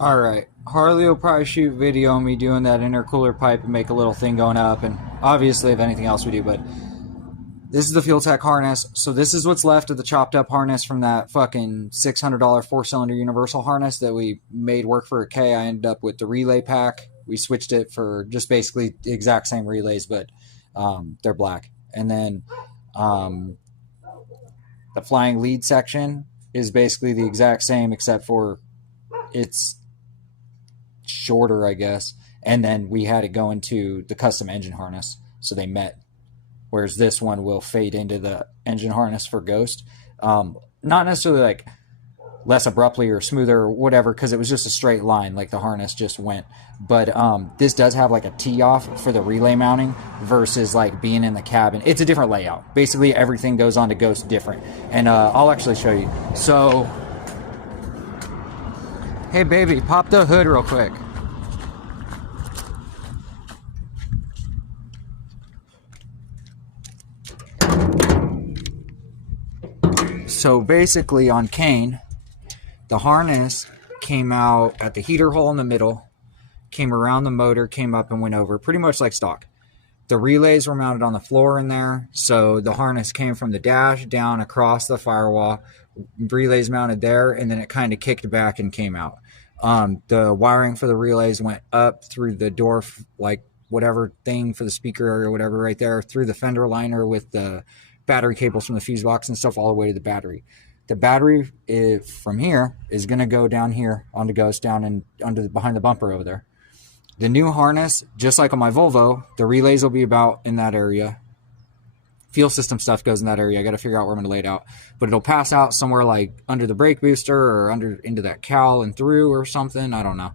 Alright, Harley will probably shoot video of me doing that intercooler pipe and make a little thing going up, and obviously if anything else we do, but this is the fueltech harness. So this is what's left of the chopped up harness from that fucking $600 4-cylinder universal harness that we made work for a K. I ended up with the relay pack. We switched it for just basically the exact same relays, but they're black. And then the flying lead section is basically the exact same, except for it's shorter, I guess. And then we had it go into the custom engine harness, so they met. Whereas this one will fade into the engine harness for Ghost. Not necessarily like less abruptly or smoother or whatever, because it was just a straight line, like the harness just went. But this does have like a tee-off for the relay mounting versus like being in the cabin. It's a different layout. Basically everything goes on to Ghost different. And I'll actually show you. So, hey baby, pop the hood real quick. So basically on Kane, the harness came out at the heater hole in the middle, came around the motor, came up and went over, pretty much like stock. The relays were mounted on the floor in there, so the harness came from the dash down across the firewall, relays mounted there, and then it kind of kicked back and came out. The wiring for the relays went up through the door, like whatever thing for the speaker or whatever right there, through the fender liner with the battery cables from the fuse box and stuff all the way to the battery. The battery from here is going to go down here onto Ghost, down and behind the bumper over there. The new harness, just like on my Volvo, the relays will be about in that area. Fuel system stuff goes in that area. I got to figure out where I'm going to lay it out. But it'll pass out somewhere like under the brake booster or under into that cowl and through or something. I don't know.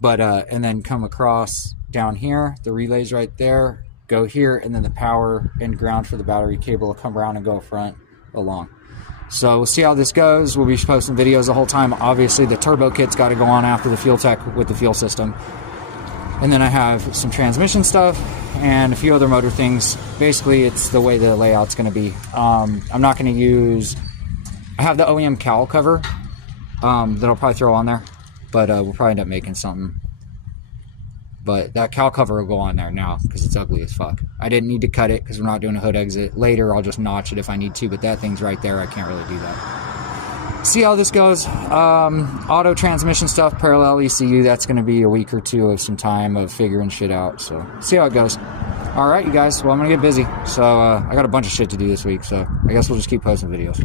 But and then come across down here. The relays right there. Go here, and then the power and ground for the battery cable will come around and go front along. So we'll see how this goes. We'll be posting videos the whole time. Obviously, the turbo kit's got to go on after the fueltech with the fuel system. And then I have some transmission stuff and a few other motor things. Basically, it's the way the layout's going to be. I'm not going to use... I have the OEM cowl cover that I'll probably throw on there. But we'll probably end up making something. But that cowl cover will go on there now because it's ugly as fuck. I didn't need to cut it because we're not doing a hood exit. Later, I'll just notch it if I need to, but that thing's right there. I can't really do that. See how this goes. Auto transmission stuff, parallel ECU, that's going to be a week or two of some time of figuring shit out. So, see how it goes. All right, you guys. Well, I'm going to get busy. So, I got a bunch of shit to do this week, so I guess we'll just keep posting videos.